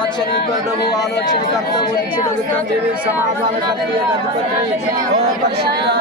ఆశ్చర్యకరుడవు, ఆలోచనకర్తవు, నిత్యుడగు తండ్రివి, సమాధానకర్తవు, అధిపతివి. ఓ పరిశుద్ధుడా,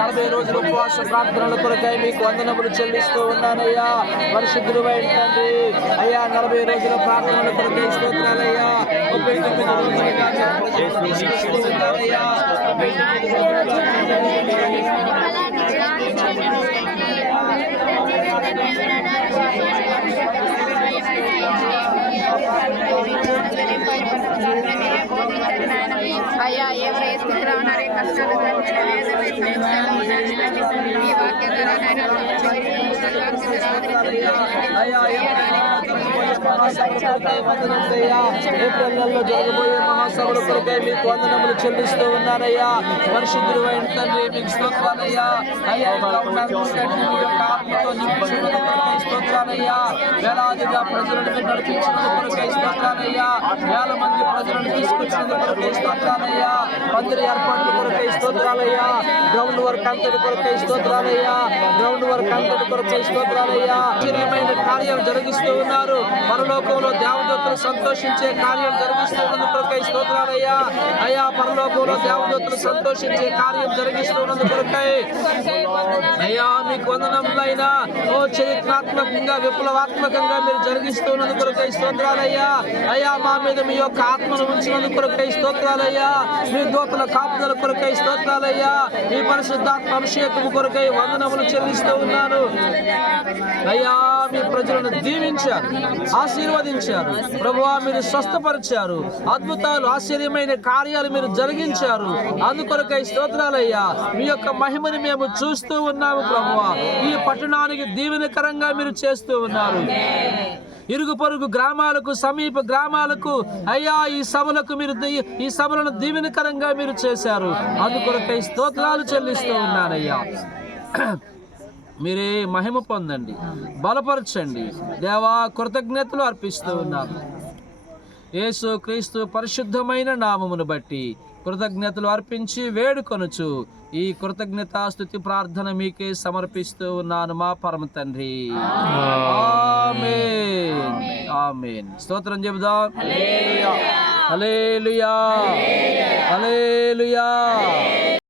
నలభై రోజుల ఉపవాస ప్రార్థనల కొరకై మీకు వందనములు చెల్లిస్తూ ఉన్నానయ్యా. పరిశుద్ధుడు తండ్రి అయ్యా, 40 రోజుల ప్రార్థనల కొరకై స్తోత్రాలయ్యా. 39 రోజులుగా అయ్యా, ఎవరు ఏ స్థితిలో ఉన్నారో కష్టాలు ఈ వాక్య ఏప్రిల్ నెలలో జరగబోయే మహాసభల కొరకై మీకు వందనములు చెల్లిస్తూ ఉన్నానయ్యా. పరిశుద్ధుడు అయిన తండ్రి మీకు స్తోత్రాలయ్యా. అయ్యా, ఆత్మతో నింపించినందుకు కొరకై స్తోత్రాలయ్యా. వేలాదిగా ప్రజలను నడిపించినందుకు కొరకై స్తోత్రాలయ్యా. వేల మంది ప్రజలను తీసుకొచ్చినందుకు కొరకై స్తోత్రాలయ్యా. మందిర ఏర్పాట్ల కొరకై స్తోత్రాలయ్యా. గ్రౌండ్ వర్క్ అంతటి కొరకై స్తోత్రాలయ్యా. గ్రౌండ్ వర్క్ అంతటి కొరకై స్తోత్రాలయ్యా. ఆశ్చర్యమైన కార్యాలు జరిగిస్తూ ఉన్నారు. పరలోకంలో దేవదూతలు సంతోషించే కార్యం జరిగిస్తూ ఉన్నందుకు కొరకై స్తోత్రాలయ్యా. అయ్యా, పరలోకంలో దేవదూతలు సంతోషించే కార్యం జరిగిస్తూ ఉన్నందుకు కొరకై అయ్యా మీకు వందనములైనా. ఓ చరిత్రాత్మకంగా విప్లవాత్మకంగా మీరు జరిగిస్తూ ఉన్నందుకు కొరకై స్తోత్రాలయ్యా. అయ్యా, మా మీద మీ యొక్క ఆత్మను ఉంచినందుకు కొరకై స్తోత్రాలయ్యా. మీ దూతల కాపుదల కొరకై స్తోత్రాలయ్యా. మీ పరిశుద్ధాత్మ అభిషేకము కొరకై వందనములు చెల్లిస్తూ ఉన్నాను. అయ్యా, మీ ప్రజలను దీవించారు, ఆశీర్వదించారు. ప్రభువా, మీరు స్వస్థపరిచారు. అద్భుతాలు, ఆశ్చర్యమైన కార్యాలు మీరు జరిగించారు. అందుకొరకై స్తోత్రాలయ్యా. మీ యొక్క మహిమని మేము చూస్తూ ఉన్నాము ప్రభువా. ఈ పట్టణానికి దీవెనకరంగా మీరు చేస్తూ ఉన్నారు. ఇరుగు పొరుగు గ్రామాలకు, సమీప గ్రామాలకు అయ్యా, ఈ సభలను దీవెనకరంగా మీరు చేశారు. అందుకొరకై స్తోత్రాలు చెల్లిస్తూ ఉన్నానయ్యా. మీరే మహిమ పొందండి, బలపరచండి దేవా. కృతజ్ఞతలు అర్పిస్తూ ఉన్నాను యేసు క్రీస్తు పరిశుద్ధమైన నామమును బట్టి కృతజ్ఞతలు అర్పించి వేడుకొనుచు ఈ కృతజ్ఞతా స్తుతి ప్రార్థన మీకే సమర్పిస్తూ ఉన్నాను మా పరమ తండ్రి. ఆమేన్, ఆమేన్. స్తోత్రం చెబుదాం. హల్లెలూయా, హల్లెలూయా.